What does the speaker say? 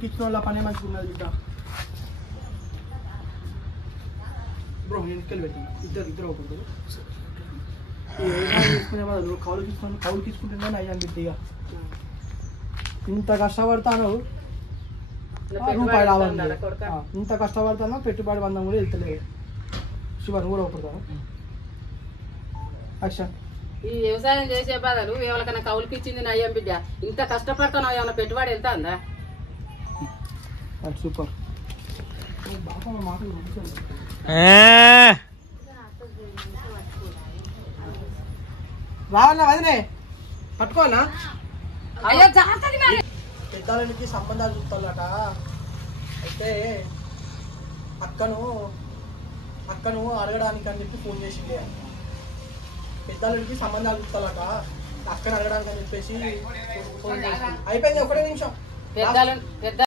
Kitchen వాళ్ళ పనే మంచిగా ఉన్నది బిడ్డ. బ్రో నేను ఇంటికి పెట్టాను, ఇద్దరు ఒకరు తీసుకునే వాళ్ళు కౌలు తీసుకుంటుందని అయ్యాను బిడ్డ. ఇక ఇంత కష్టపడతాను రూపాయి రావాలి, ఇంత కష్టపడతానో పెట్టుబడి బంధం కూడా వెళ్తలేదు. శివన్ కూడా ఒకరుతాను అక్ష ఈ వ్యవసాయం చేసే బాధలు ఎవరికైనా కౌలుకి ఇచ్చింది నయ్యం బిడ్డ. ఇంత కష్టపడతాను ఏమైనా పెట్టుబడి వెళ్తా అందా? సూపర్. రావన్నా వదినే పట్టుకోనా? పెద్దాలకి సంబంధాలు చూస్తాడట. అయితే అక్కను అడగడానికి అని చెప్పి ఫోన్ చేసింది. పెద్దాలకి సంబంధాలు చూస్తాడట, అక్కను అడగడానికి అని చెప్పేసి ఫోన్ చేసింది. అయిపోయింది, ఒకటే నిమిషం.